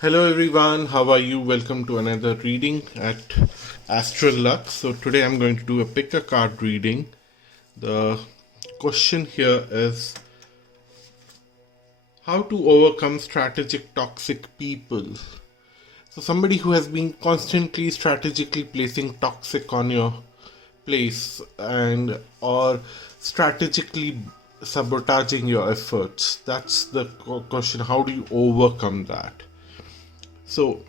Hello everyone, how are you? Welcome to another reading at Astral. So today I'm going to do a pick a card reading. The question here is how to overcome strategic toxic people. So somebody who has been constantly strategically placing toxic on your place and or strategically sabotaging your efforts. That's the question. How do you overcome that? So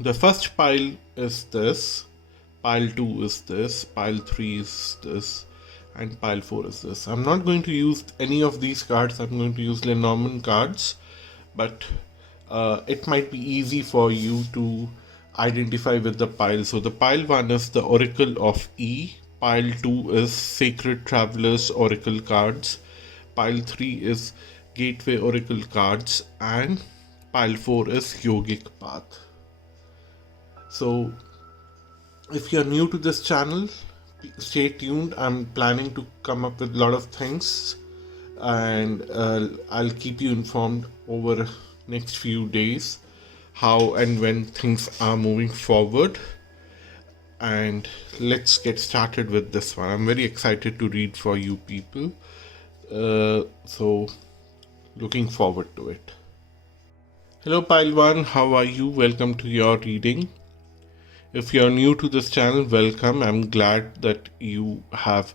the first pile is this, pile 2 is this, pile 3 is this, and pile 4 is this. I'm not going to use any of these cards, I'm going to use Lenormand cards, but it might be easy for you to identify with the pile. So the pile 1 is the Oracle of E, pile 2 is Sacred Travelers Oracle cards, pile 3 is Gateway Oracle cards, and pile 4 is Yogic Path. So if you're new to this channel, stay tuned. I'm planning to come up with a lot of things and I'll keep you informed over next few days how and when things are moving forward. And let's get started with this one. I'm very excited to read for you people. So looking forward to it. Hello pile 1, how are you? Welcome to your reading. If you're new to this channel, welcome. I'm glad that you have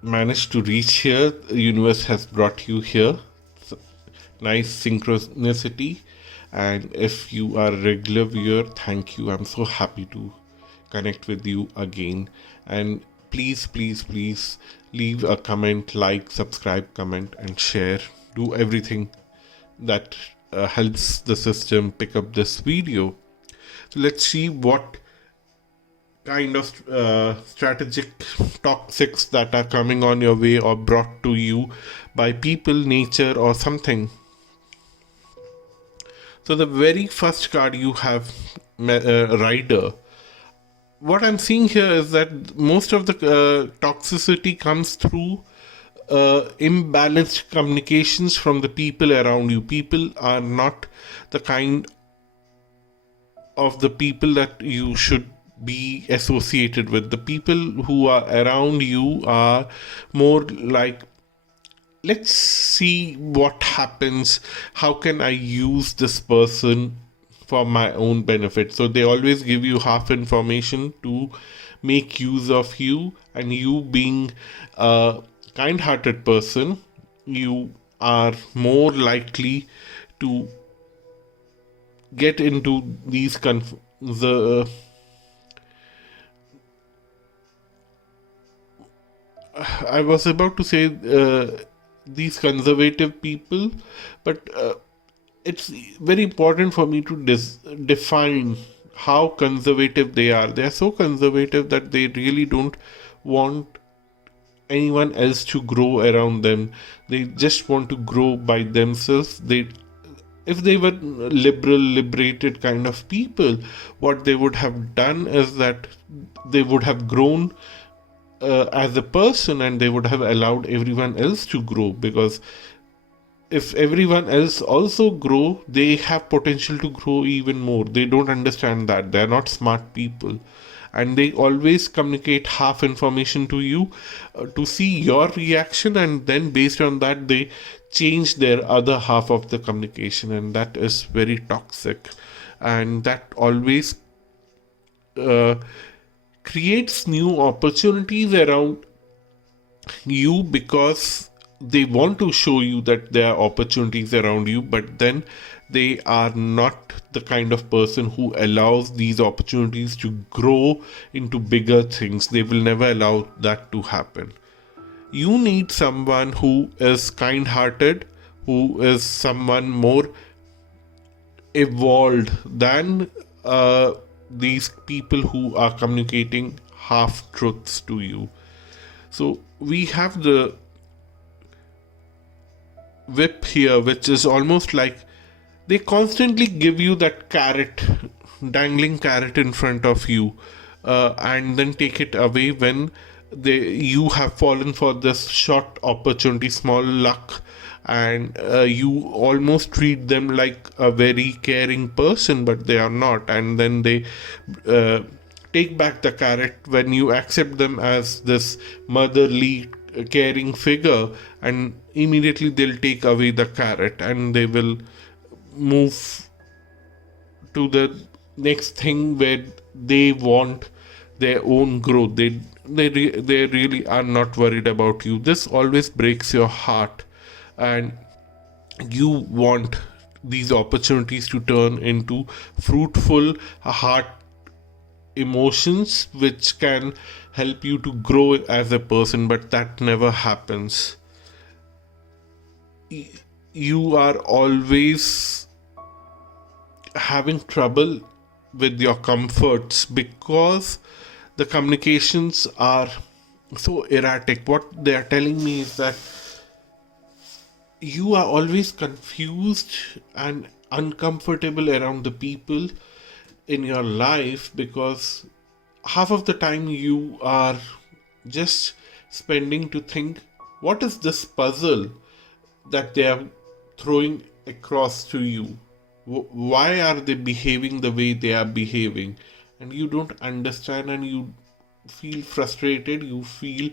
managed to reach here. The universe has brought you here. So, nice synchronicity. And if you are a regular viewer, thank you. I'm so happy to connect with you again. And please leave a comment, like, subscribe, comment, and share. Do everything that helps the system pick up this video. So let's see what kind of strategic toxics that are coming on your way or brought to you by people, nature, or something. So the very first card you have, Rider. What I'm seeing here is that most of the toxicity comes through imbalanced communications from the people around you. People are not the kind of the people that you should be associated with. The people who are around you are more like, let's see what happens, how can I use this person for my own benefit. So they always give you half information to make use of you, and you being a kind-hearted person, you are more likely to get into these I was about to say these conservative people, but it's very important for me to define how conservative they are. They are so conservative that they really don't want anyone else to grow around them. They just want to grow by themselves. If they were liberated kind of people, what they would have done is that they would have grown as a person, and they would have allowed everyone else to grow, because if everyone else also grow, they have potential to grow even more. They don't understand that. They're not smart people, and they always communicate half information to you to see your reaction, and then based on that they change their other half of the communication, and that is very toxic, and that always creates new opportunities around you, because they want to show you that there are opportunities around you, but then they are not the kind of person who allows these opportunities to grow into bigger things. They will never allow that to happen. You need someone who is kind-hearted, who is someone more evolved than these people who are communicating half-truths to you. So we have the whip here, which is almost like they constantly give you that carrot, dangling carrot in front of you, and then take it away when you have fallen for this short opportunity, small luck, and you almost treat them like a very caring person, but they are not. And then they uh, take back the carrot when you accept them as this motherly caring figure, and immediately they'll take away the carrot and they will move to the next thing where they want their own growth. They really are not worried about you. This always breaks your heart, and you want these opportunities to turn into fruitful heart emotions which can help you to grow as a person, but that never happens. You are always having trouble with your comforts because the communications are so erratic. What they are telling me is that you are always confused and uncomfortable around the people in your life, because half of the time you are just spending to think, what is this puzzle that they are throwing across to you? Why are they behaving the way they are behaving? And you don't understand, and you feel frustrated. You feel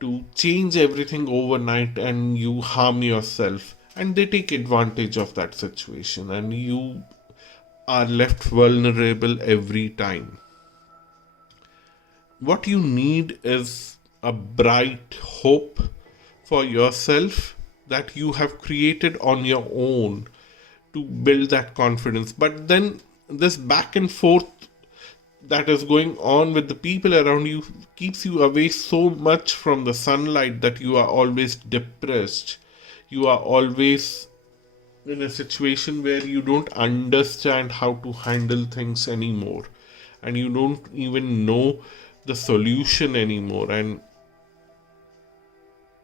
to change everything overnight, and you harm yourself. And they take advantage of that situation, and you are left vulnerable every time. What you need is a bright hope for yourself that you have created on your own to build that confidence. But then this back and forth that is going on with the people around you keeps you away so much from the sunlight that you are always depressed. You are always in a situation where you don't understand how to handle things anymore, and you don't even know the solution anymore, and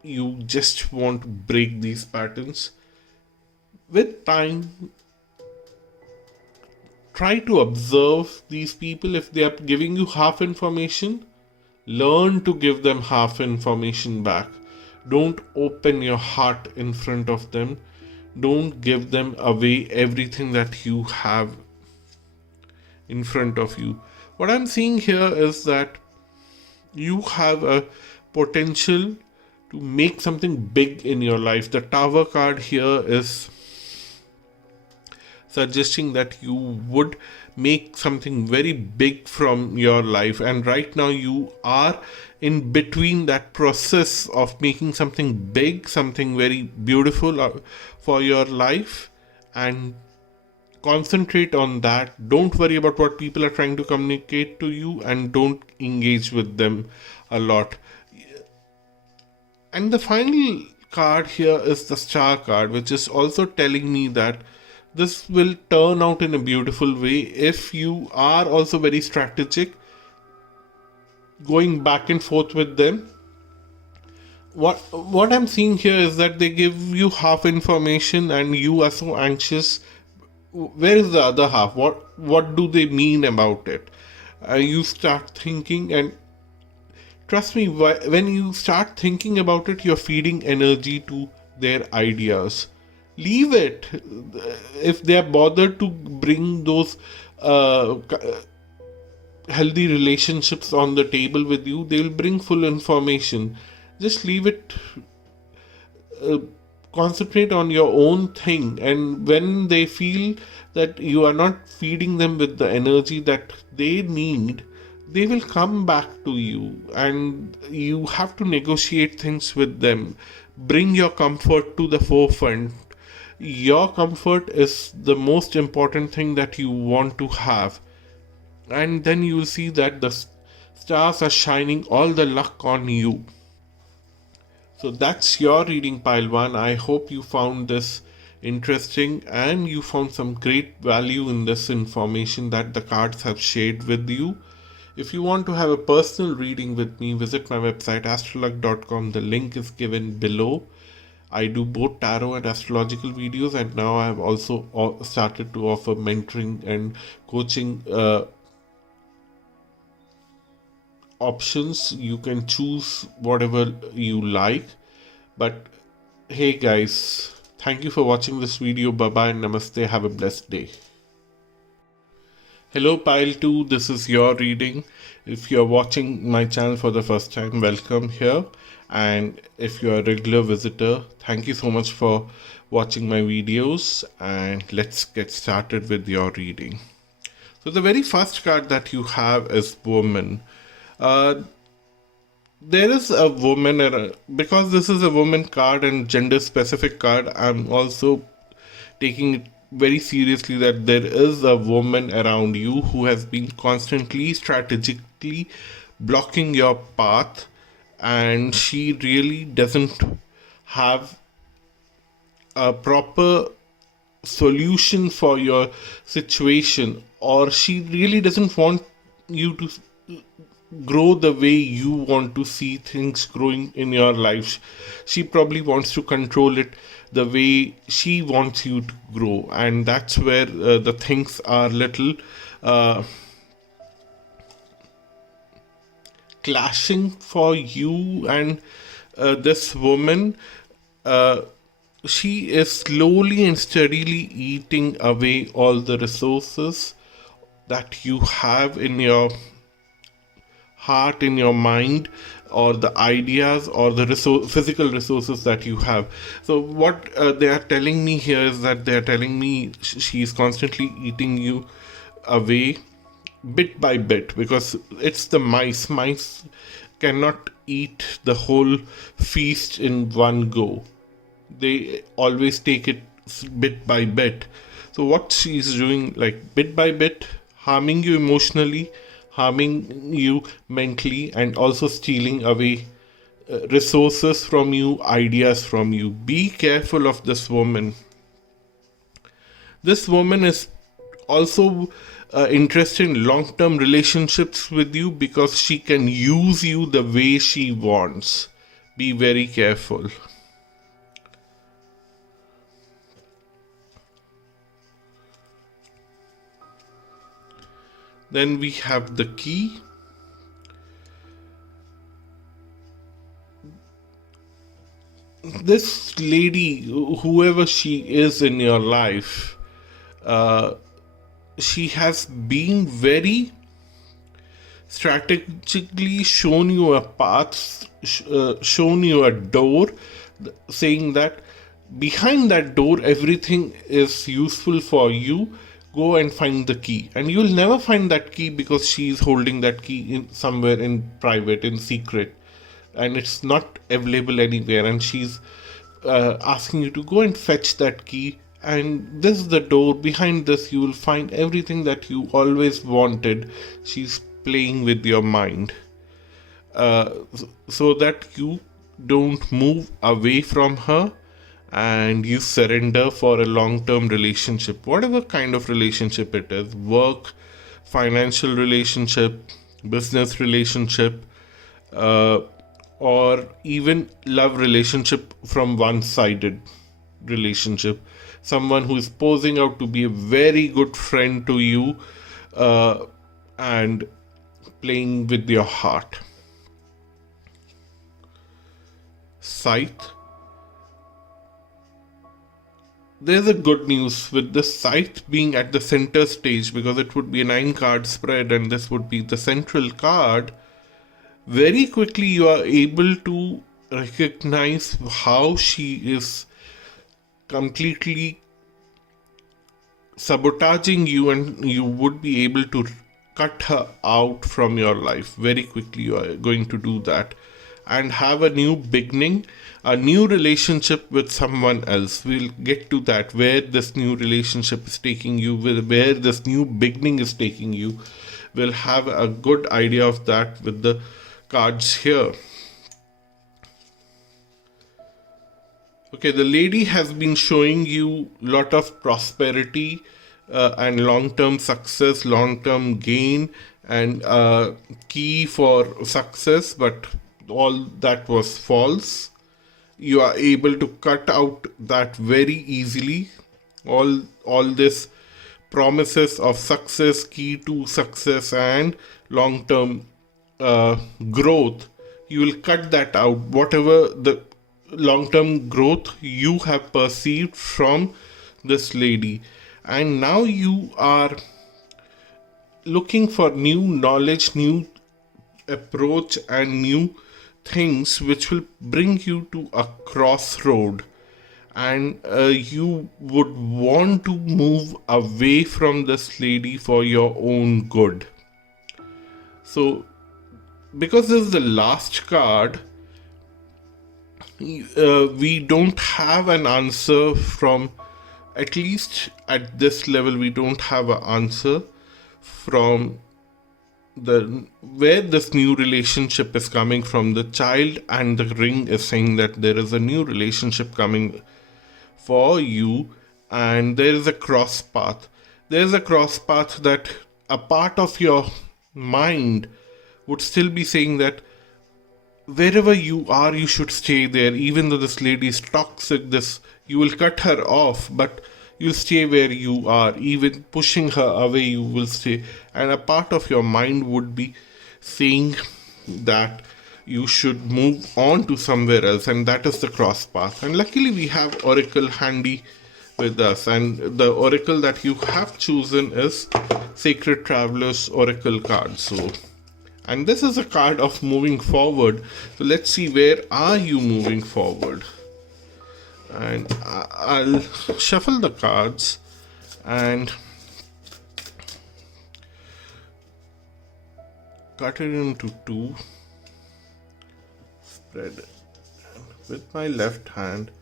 you just want to break these patterns. With time, try to observe these people. If they are giving you half information, learn to give them half information back. Don't open your heart in front of them. Don't give them away everything that you have in front of you. What I'm seeing here is that you have a potential to make something big in your life. The Tower card here is suggesting that you would make something very big from your life, and right now you are in between that process of making something big, something very beautiful for your life, and concentrate on that. Don't worry about what people are trying to communicate to you, and don't engage with them a lot. And the final card here is the Star card, which is also telling me that this will turn out in a beautiful way if you are also very strategic, going back and forth with them. What I'm seeing here is that they give you half information and you are so anxious. Where is the other half? What do they mean about it? You start thinking, and trust me, when you start thinking about it, you're feeding energy to their ideas. Leave it. If they are bothered to bring those healthy relationships on the table with you, they will bring full information. Just leave it. Uh, Concentrate on your own thing, and when they feel that you are not feeding them with the energy that they need, they will come back to you, and you have to negotiate things with them. Bring your comfort to the forefront. Your comfort is the most important thing that you want to have, and then you will see that the stars are shining all the luck on you. So that's your reading, pile one. I hope you found this interesting and you found some great value in this information that the cards have shared with you. If you want to have a personal reading with me, visit my website astrolog.com. The link is given below. I do both tarot and astrological videos, and now I have also started to offer mentoring and coaching options. You can choose whatever you like, but Hey guys, thank you for watching this video. Bye bye and namaste. Have a blessed day. Hello Pile 2, this is your reading. If you're watching my channel for the first time, welcome here. And if you're a regular visitor, thank you so much for watching my videos. And let's get started with your reading. So the very first card that you have is Woman. There is a woman, because this is a woman card and gender specific card, I'm also taking it very seriously that there is a woman around you who has been constantly strategically blocking your path, and she really doesn't have a proper solution for your situation, or she really doesn't want you to grow the way you want to see things growing in your life. She probably wants to control it the way she wants you to grow, and that's where the things are little clashing for you and this woman. She is slowly and steadily eating away all the resources that you have in your heart, in your mind, or the ideas or the physical resources that you have. So what they are telling me here is that they are telling me she's constantly eating you away bit by bit, because it's the mice cannot eat the whole feast in one go. They always take it bit by bit. So what she's doing, like bit by bit, harming you emotionally, harming you mentally, and also stealing away resources from you, ideas from you. Be careful of this woman. This woman is also interested in long-term relationships with you because she can use you the way she wants. Be very careful. Then we have the key. This lady, whoever she is in your life, she has been very strategically shown you a path, shown you a door, saying that behind that door everything is useful for you. Go and find the key, and you'll never find that key because she's holding that key in somewhere in private, in secret, and it's not available anywhere, and she's asking you to go and fetch that key, and this is the door. Behind this you will find everything that you always wanted. She's playing with your mind, so that you don't move away from her and you surrender for a long-term relationship, whatever kind of relationship it is: work, financial relationship, business relationship, or even love relationship, from one-sided relationship. Someone who is posing out to be a very good friend to you, and playing with your heart. Scythe. There's a good news with the scythe being at the center stage, because it would be a 9-card spread and this would be the central card. Very quickly you are able to recognize how she is completely sabotaging you, and you would be able to cut her out from your life. Very quickly you are going to do that and have a new beginning, a new relationship with someone else. We'll get to that, where this new relationship is taking you, where this new beginning is taking you. We'll have a good idea of that with the cards here. Okay, the lady has been showing you lot of prosperity and long-term success, long-term gain, and key for success, but all that was false. You are able to cut out that very easily. All this promises of success, key to success and long-term growth, you will cut that out. Whatever the long-term growth you have perceived from this lady, and now you are looking for new knowledge, new approach, and new things which will bring you to a crossroad, and you would want to move away from this lady for your own good. So because this is the last card, we don't have an answer from, at least at this level, we don't have an answer from the where this new relationship is coming from. The child and the ring is saying that there is a new relationship coming for you, and there is a cross path. There is a cross path that a part of your mind would still be saying that wherever you are, you should stay there. Even though this lady is toxic, this you will cut her off, but you'll stay where you are. Even pushing her away, you will stay. And a part of your mind would be saying that you should move on to somewhere else, and that is the cross path. And luckily, we have Oracle handy with us, and the Oracle that you have chosen is Sacred Traveler's Oracle card. So, and this is a card of moving forward. So let's see, where are you moving forward? And I'll shuffle the cards and cut it into two, spread it. And with my left hand,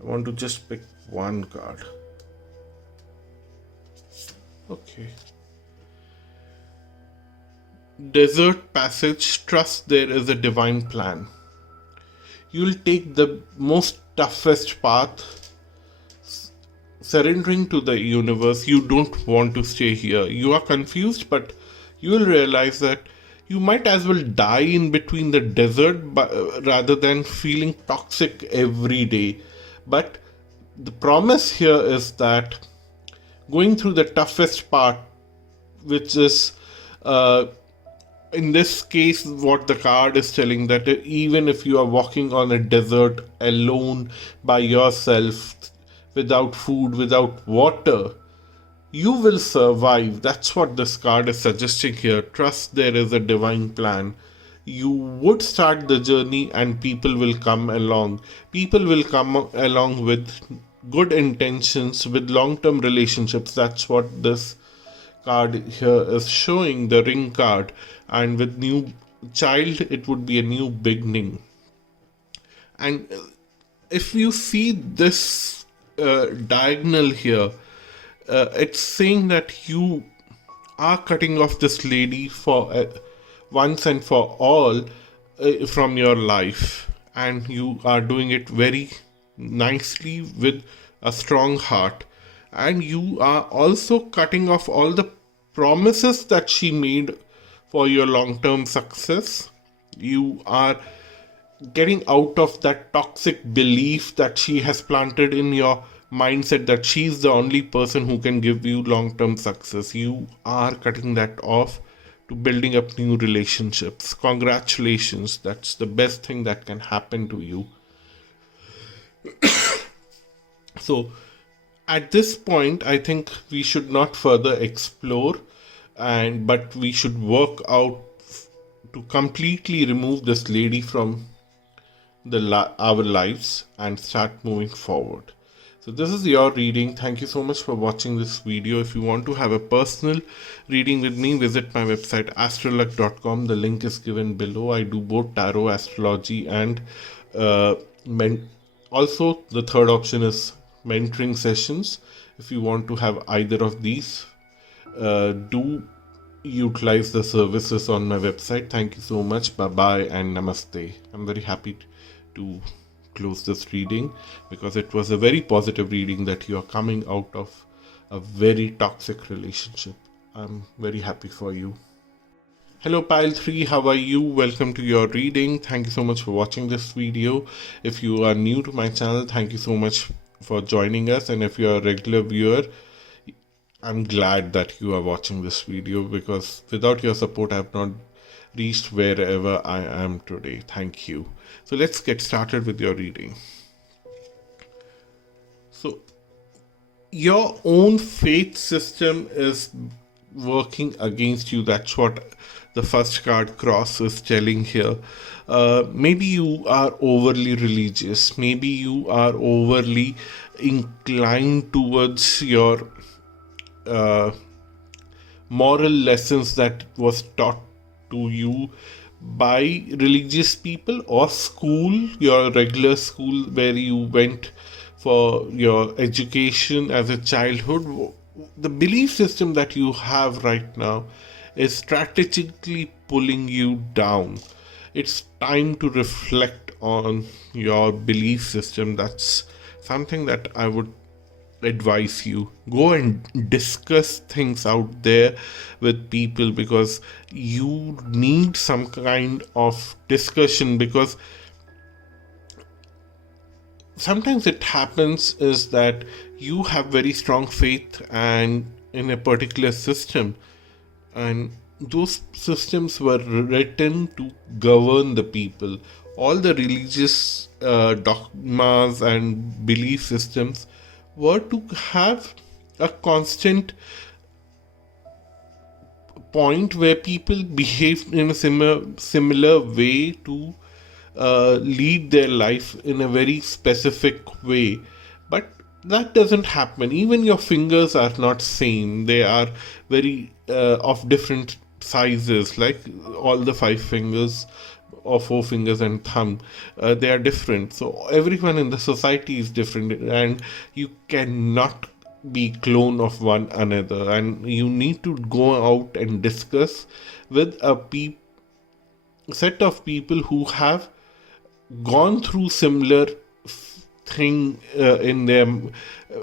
I want to just pick one card. Okay. Desert passage, trust there is a divine plan. You'll take the most toughest path, surrendering to the universe. You don't want to stay here. You are confused, but you will realize that you might as well die in between the desert rather than feeling toxic every day. But the promise here is that going through the toughest part, which is in this case, what the card is telling, that even if you are walking on a desert alone by yourself, without food, without water, you will survive. That's what this card is suggesting here. Trust there is a divine plan. You would start the journey and people will come along. People will come along with good intentions, with long-term relationships. That's what this card here is showing, the ring card. And with new child, it would be a new beginning. And if you see this diagonal here, it's saying that you are cutting off this lady for once and for all from your life, and you are doing it very nicely with a strong heart. And you are also cutting off all the promises that she made for your long-term success. You are getting out of that toxic belief that she has planted in your mindset that she's the only person who can give you long-term success. You are cutting that off to building up new relationships. Congratulations, that's the best thing that can happen to you. So at this point, I think we should not further explore, but we should work out to completely remove this lady from our lives and start moving forward. So this is your reading. Thank you so much for watching this video. If you want to have a personal reading with me, visit my website astroluck.com. The link is given below. I do both tarot, astrology, and also the third option is mentoring sessions. If you want to have either of these, do utilize the services on my website. Thank you so much. Bye bye and namaste. I'm very happy to close this reading because it was a very positive reading that you are coming out of a very toxic relationship. I'm very happy for you. Hello Pile 3, how are you? Welcome to your reading. Thank you so much for watching this video. If you are new to my channel, thank you so much for joining us, and if you are a regular viewer, I'm glad that you are watching this video, because without your support I reached wherever I am today. Thank you. So let's get started with your reading. So your own faith system is working against you. That's what the first card cross is telling here. Maybe you are overly religious. Maybe you are overly inclined towards your moral lessons that was taught to you by religious people or school, your regular school where you went for your education as a childhood. The belief system that you have right now is strategically pulling you down. It's time to reflect on your belief system. That's something that I would advise you. Go and discuss things out there with people, because you need some kind of discussion, because sometimes it happens is that you have very strong faith and in a particular system, and those systems were written to govern the people. All the religious dogmas and belief systems were to have a constant point where people behave in a similar way to lead their life in a very specific way. But that doesn't happen. Even your fingers are not same. They are very of different sizes, like all the 5 fingers or 4 fingers and thumb. They are different. So everyone in the society is different, and you cannot be clone of one another, and you need to go out and discuss with a set of people who have gone through similar thing in their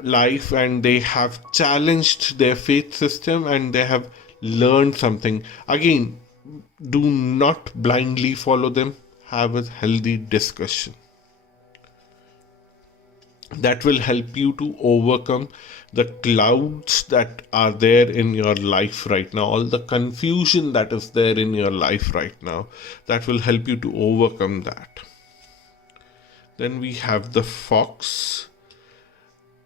life, and they have challenged their faith system and they have learned something. Again, do not blindly follow them. Have a healthy discussion. That will help you to overcome the clouds that are there in your life right now, all the confusion that is there in your life right now. That will help you to overcome that. Then we have the fox.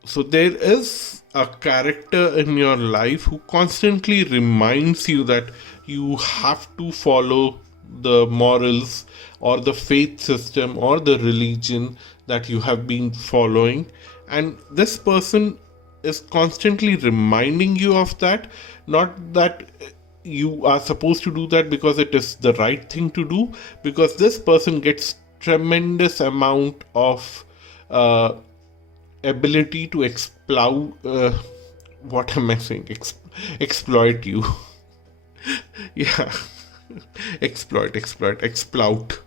So there is a character in your life who constantly reminds you that you have to follow the morals or the faith system or the religion that you have been following. And this person is constantly reminding you of that. Not that you are supposed to do that because it is the right thing to do, because this person gets tremendous amount of ability to exploit what am I saying? Exploit you. Yeah. exploit.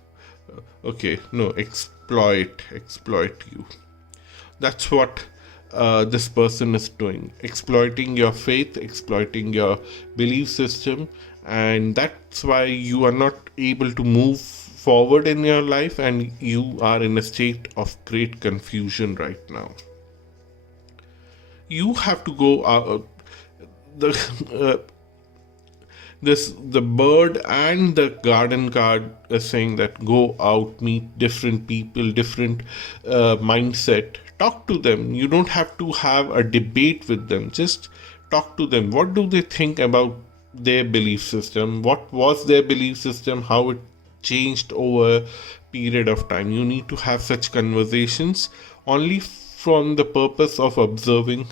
Okay, no, exploit you. That's what this person is doing. Exploiting your faith, exploiting your belief system, and that's why you are not able to move forward in your life, and you are in a state of great confusion right now. You have to go out. The bird and the garden card is saying that go out, meet different people, different mindset, talk to them. You don't have to have a debate with them, just talk to them. What do they think about their belief system? What was their belief system? How it changed over a period of time? You need to have such conversations only from the purpose of observing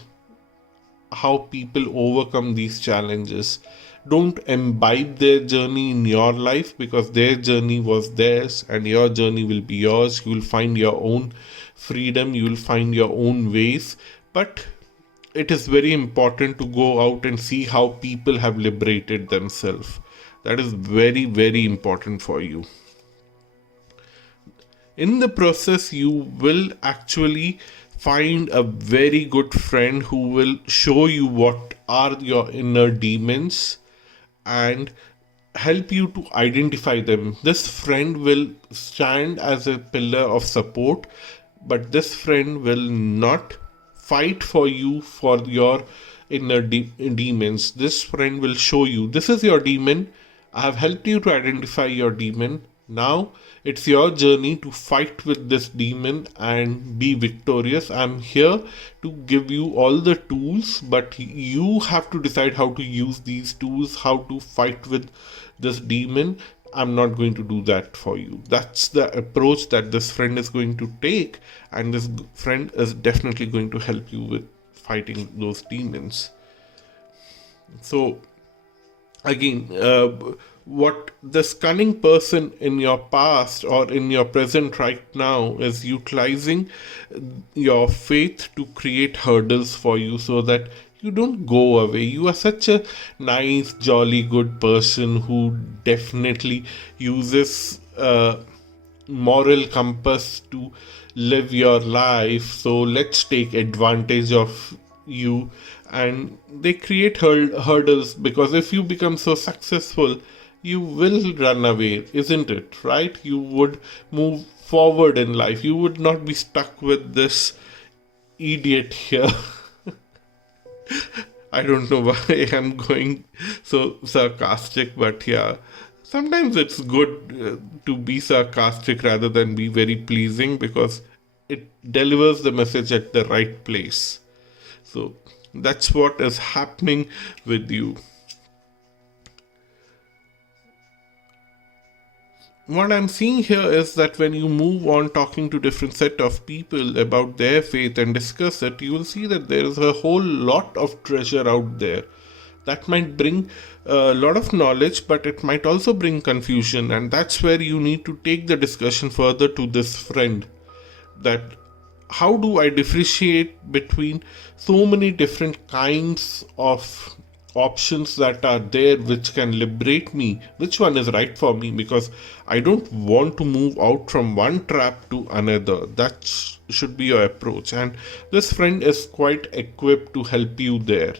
how people overcome these challenges. Don't imbibe their journey in your life, because their journey was theirs and your journey will be yours. You will find your own freedom, you will find your own ways. But it is very important to go out and see how people have liberated themselves. That is very, very important for you. In the process, you will actually find a very good friend who will show you what are your inner demons and help you to identify them. This friend will stand as a pillar of support, but this friend will not fight for you for your inner demons. This friend will show you, this is your demon. I have helped you to identify your demon. Now it's your journey to fight with this demon and be victorious. I'm here to give you all the tools, but you have to decide how to use these tools, how to fight with this demon. I'm not going to do that for you. That's the approach that this friend is going to take, and this friend is definitely going to help you with fighting those demons. So again, what this cunning person in your past or in your present right now is utilizing your faith to create hurdles for you so that you don't go away. You are such a nice, jolly, good person who definitely uses moral compass to live your life. So let's take advantage of you. And they create hurdles, because if you become so successful, you will run away, isn't it? Right? You would move forward in life. You would not be stuck with this idiot here. I don't know why I'm going so sarcastic, but yeah, sometimes it's good to be sarcastic rather than be very pleasing, because it delivers the message at the right place. So that's what is happening with you. What I'm seeing here is that when you move on talking to different set of people about their faith and discuss it, you will see that there is a whole lot of treasure out there that might bring a lot of knowledge, but it might also bring confusion. And that's where you need to take the discussion further to this friend, that how do I differentiate between so many different kinds of options that are there which can liberate me? Which one is right for me? Because I don't want to move out from one trap to another. That should be your approach. And this friend is quite equipped to help you there,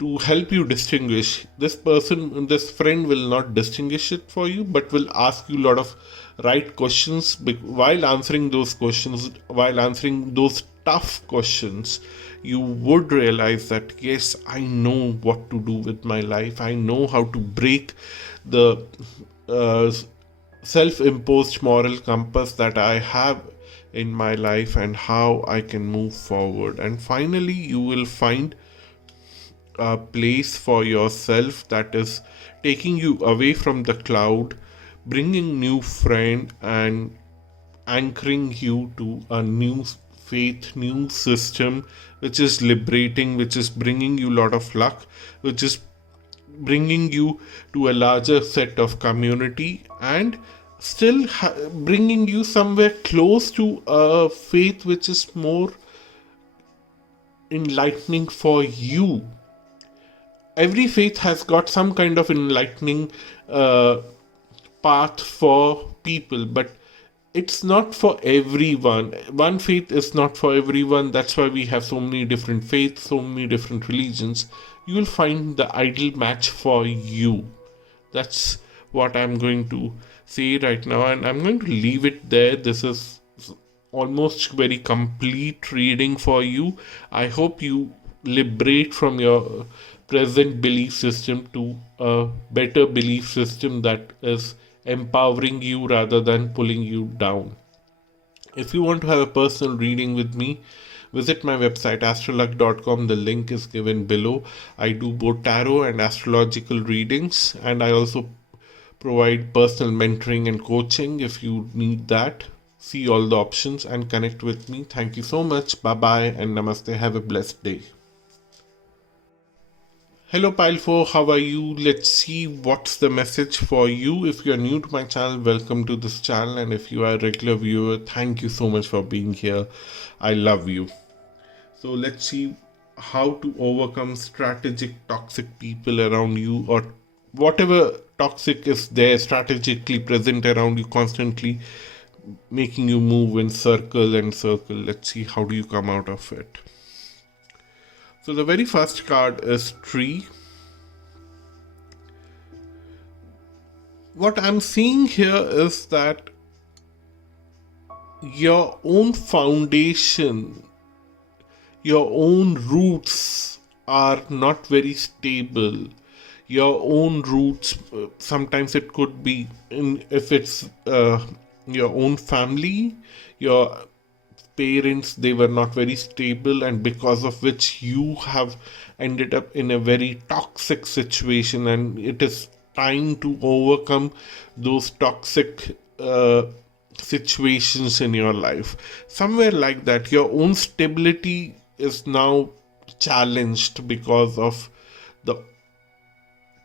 to help you distinguish. This friend will not distinguish it for you, but will ask you a lot of right questions. While answering those questions, while answering those tough questions, you would realize that yes, I know what to do with my life. I know how to break the self-imposed moral compass that I have in my life, and how I can move forward. And finally, you will find a place for yourself that is taking you away from the cloud, bringing new friend, and anchoring you to a new faith, new system, which is liberating, which is bringing you a lot of luck, which is bringing you to a larger set of community, and still bringing you somewhere close to a faith which is more enlightening for you. Every faith has got some kind of enlightening path for people, but it's not for everyone. One faith is not for everyone. That's why we have so many different faiths, so many different religions. You will find the ideal match for you. That's what I'm going to say right now, and I'm going to leave it there. This is almost very complete reading for you. I hope you liberate from your present belief system to a better belief system that is empowering you rather than pulling you down. If you want to have a personal reading with me, visit my website astroluck.com. The link is given below. I do both tarot and astrological readings, and I also provide personal mentoring and coaching if you need that. See all the options and connect with me. Thank you so much. Bye bye and namaste. Have a blessed day. Hello Pile 4, how are you? Let's see what's the message for you. If you are new to my channel, welcome to this channel, and if you are a regular viewer, thank you so much for being here. I love you. So let's see how to overcome strategic toxic people around you, or whatever toxic is there strategically present around you, constantly making you move in circle and circle. Let's see how do you come out of it. So the very first card is Tree. What I'm seeing here is that your own foundation, your own roots are not very stable. your own roots. Sometimes it could be if it's your own family, your parents, they were not very stable, and because of which you have ended up in a very toxic situation, and it is time to overcome those toxic situations in your life. Somewhere like that, your own stability is now challenged because of the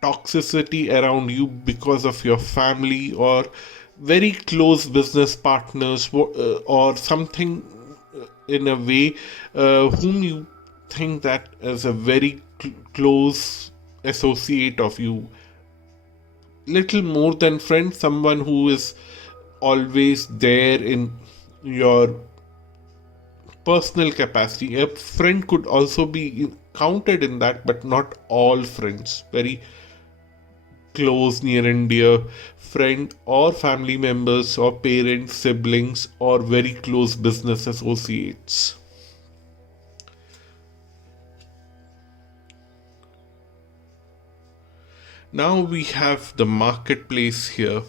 toxicity around you, because of your family or very close business partners, or something in a way whom you think that as a very close associate of you, little more than friend, someone who is always there in your personal capacity. A friend could also be counted in that, but not all friends. Very close, near and dear friend, or family members, or parents, siblings, or very close business associates. Now we have the marketplace here,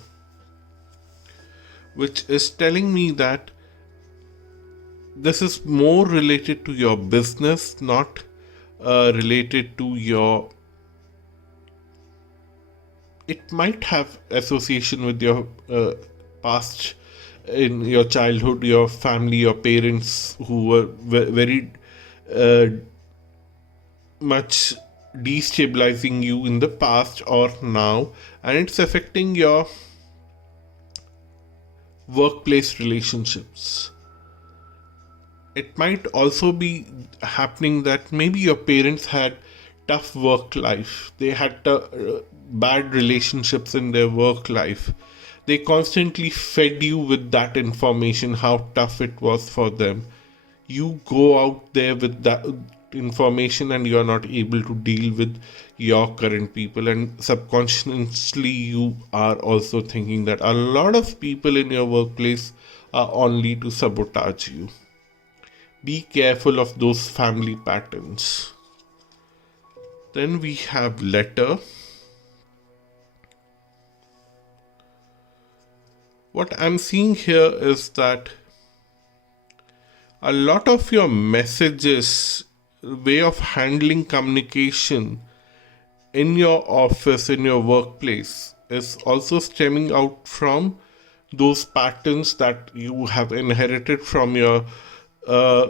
which is telling me that this is more related to your business, not related to your. It might have association with your past, in your childhood, your family, your parents who were very uh, much destabilizing you in the past or now, and it's affecting your workplace relationships. It might also be happening that maybe your parents had tough work life, they had bad relationships in their work life, they constantly fed you with that information, how tough it was for them. You go out there with that information and you are not able to deal with your current people, and subconsciously you are also thinking that a lot of people in your workplace are only to sabotage you. Be careful of those family patterns. Then we have letter. What I'm seeing here is that a lot of your messages, way of handling communication in your office, in your workplace, is also stemming out from those patterns that you have inherited from your uh,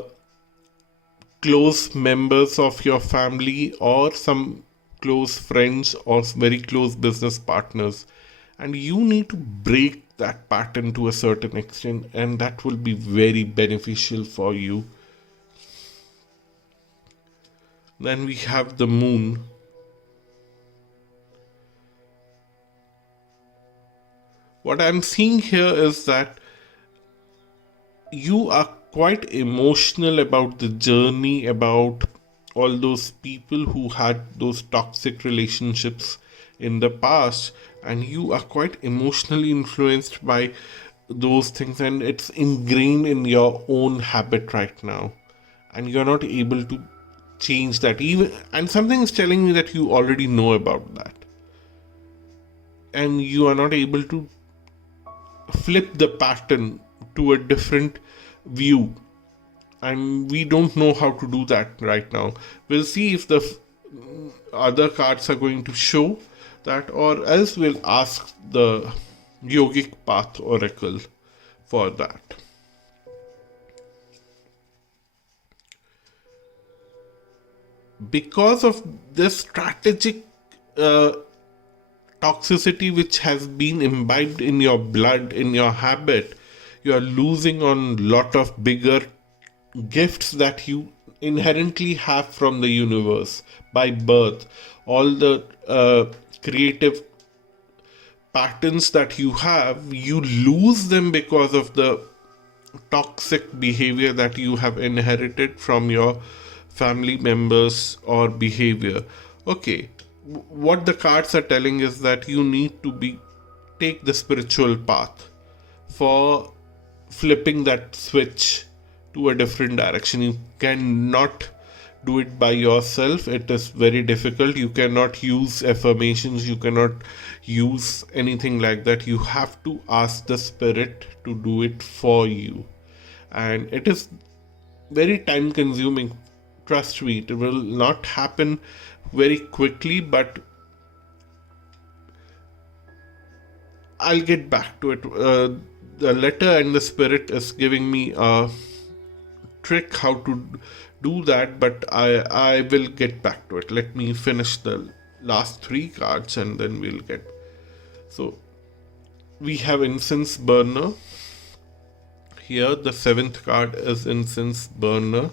close members of your family, or some close friends, or very close business partners. And you need to break that pattern to a certain extent, and that will be very beneficial for you. Then we have the moon. What I'm seeing here is that you are quite emotional about the journey, about all those people who had those toxic relationships in the past, and you are quite emotionally influenced by those things, and it's ingrained in your own habit right now, and you're not able to change that. Even, and something is telling me that you already know about that, and you are not able to flip the pattern to a different view, and we don't know how to do that right now. We'll see if the other cards are going to show that, or else we'll ask the yogic path oracle for that. Because of this strategic toxicity which has been imbibed in your blood, in your habit, you are losing on lot of bigger gifts that you inherently have from the universe by birth. All the creative patterns that you have, you lose them because of the toxic behavior that you have inherited from your family members or behavior. Okay, what the cards are telling is that you need to be take the spiritual path for flipping that switch to a different direction. You cannot do it by yourself. It is very difficult. You cannot use affirmations, you cannot use anything like that. You have to ask the spirit to do it for you. And it is very time consuming. Trust me, it will not happen very quickly, but I'll get back to it. The letter and the spirit is giving me a trick how to do that, but I will get back to it. Let me finish the last three cards and then we'll get. So we have incense burner. Here the seventh card is incense burner.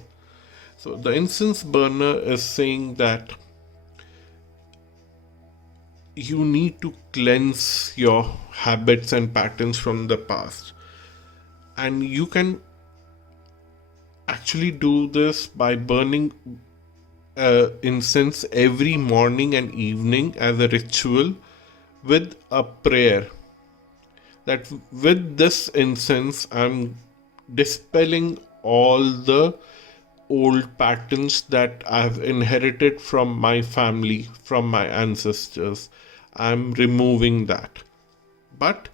So the incense burner is saying that you need to cleanse your habits and patterns from the past. And you can actually do this by burning incense every morning and evening as a ritual with a prayer. That with this incense, I'm dispelling all the old patterns that I've inherited from my family, from my ancestors. I'm removing that. But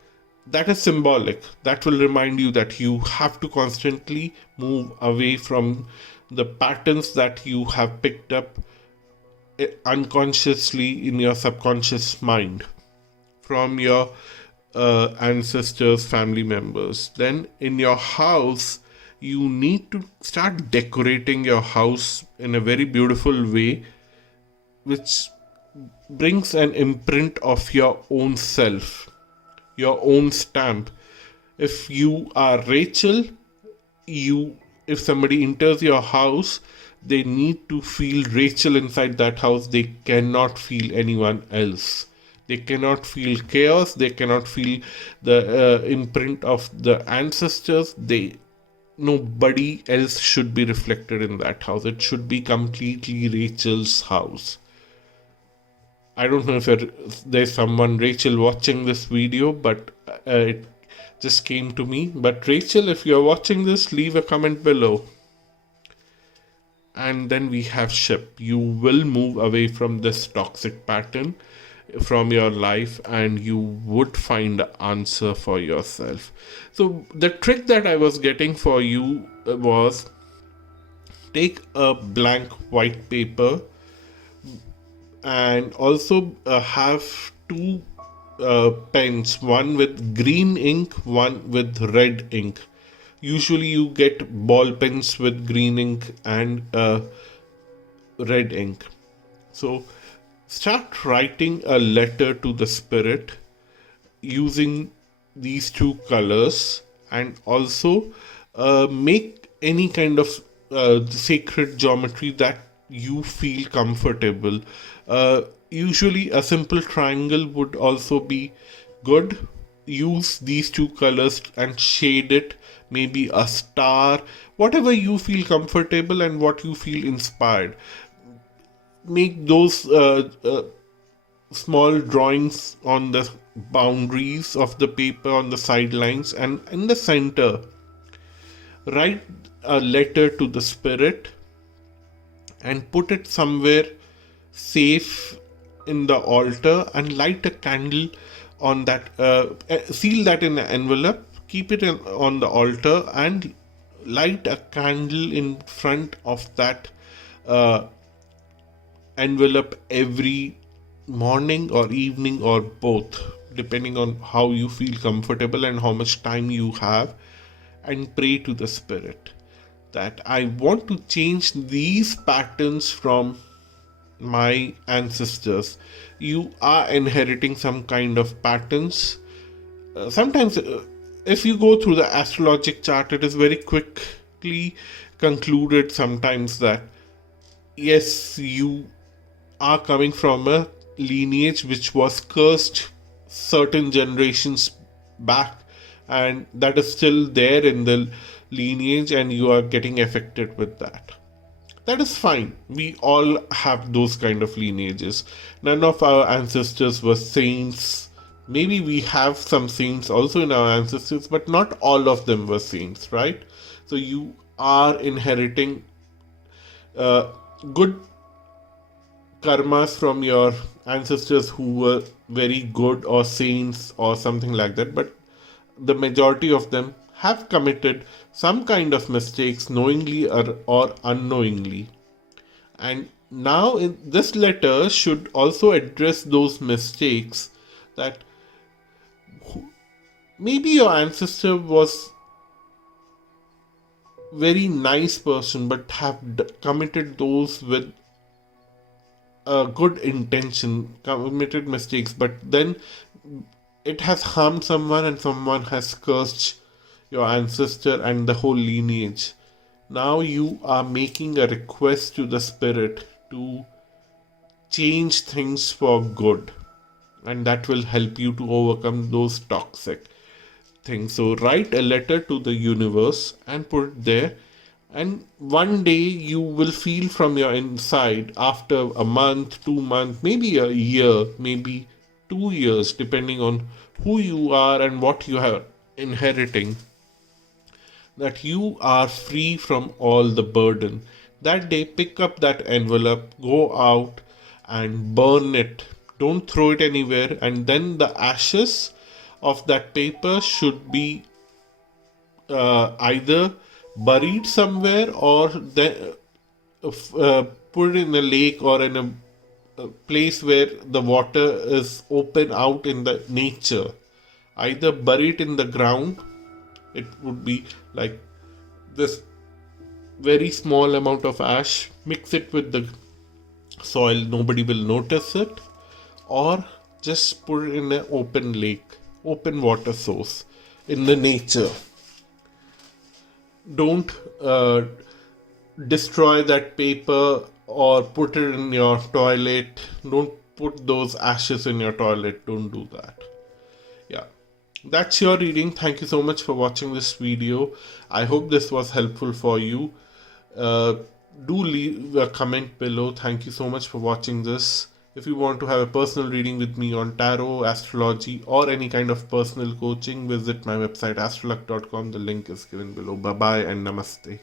that is symbolic. That will remind you that you have to constantly move away from the patterns that you have picked up unconsciously in your subconscious mind from your ancestors, family members. Then in your house, you need to start decorating your house in a very beautiful way, which brings an imprint of your own self, your own stamp. If you are Rachel, if somebody enters your house, they need to feel Rachel inside that house. They cannot feel anyone else. They cannot feel chaos. They cannot feel the imprint of the ancestors. Nobody else should be reflected in that house. It should be completely Rachel's house. I don't know if there's someone Rachel watching this video, but it just came to me. But Rachel, if you're watching this, leave a comment below. And then we have ship. You will move away from this toxic pattern from your life and you would find the answer for yourself. So the trick that I was getting for you was take a blank white paper and also have two pens, one with green ink, one with red ink. Usually you get ball pens with green ink and red ink. So start writing a letter to the spirit using these two colors, and also make any kind of sacred geometry that you feel comfortable. Usually a simple triangle would also be good. Use these two colors and shade it, maybe a star, whatever you feel comfortable and what you feel inspired. Make those small drawings on the boundaries of the paper, on the sidelines, and in the center write a letter to the spirit and put it somewhere safe in the altar and light a candle on that, seal that in an envelope, keep it on the altar and light a candle in front of that envelope every morning or evening or both, depending on how you feel comfortable and how much time you have, and pray to the spirit that I want to change these patterns from my ancestors. You are inheriting some kind of patterns. Sometimes if you go through the astrologic chart, it is very quickly concluded sometimes that yes, you are coming from a lineage which was cursed certain generations back, and that is still there in the lineage and you are getting affected with that. That is fine. We all have those kind of lineages. None of our ancestors were saints. Maybe we have some saints also in our ancestors, but not all of them were saints, right? So you are inheriting good karmas from your ancestors who were very good or saints or something like that, but the majority of them have committed some kind of mistakes knowingly or unknowingly. And now in this letter should also address those mistakes, that maybe your ancestor was very nice person but have committed those with a good intention, committed mistakes, but then it has harmed someone and someone has cursed your ancestor and the whole lineage. Now you are making a request to the spirit to change things for good, and that will help you to overcome those toxic things. So write a letter to the universe and put it there, and one day you will feel from your inside, after a month, 2 months, maybe a year, maybe 2 years, depending on who you are and what you are inheriting, that you are free from all the burden. That day, pick up that envelope, go out and burn it. Don't throw it anywhere. And then the ashes of that paper should be either buried somewhere or put in a lake or in a place where the water is open out in the nature. Either bury it in the ground, it would be like this very small amount of ash, mix it with the soil, nobody will notice it, or just put it in an open lake, open water source in the nature. Don't destroy that paper or put it in your toilet. Don't put those ashes in your toilet. Don't do that. Yeah, that's your reading. Thank you so much for watching this video. I hope this was helpful for you. Do leave a comment below. Thank you so much for watching this. If you want to have a personal reading with me on tarot, astrology, or any kind of personal coaching, visit my website astrolog.com. The link is given below. Bye bye and namaste.